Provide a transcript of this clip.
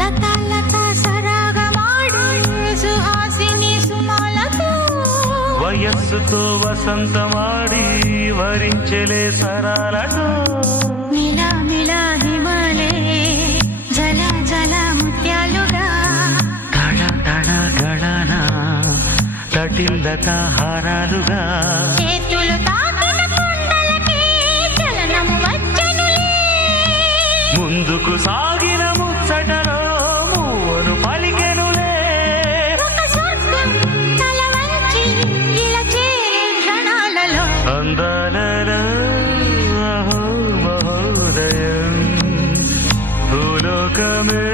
లతా లతా సరాగమాడు సుహాసిని సుమాలతో వయస్సుతో వసంతమాడి వరించెలే సరాలతో మిలా మిలా హిమాలే జల జల ముత్యాలుగా తడ తడ గడన తటిల్లత హారాలుగా చేతులు తాకిన కొండలకే చలనం వచ్చనులే ముందుకు సాగిన ముచ్చటలో మూవను పలికెనులే ఒక స్వర్గం తల వంచి ఇలా చేరే క్షణాలలో అందాలలో అహో మహోదయం భూలోకమే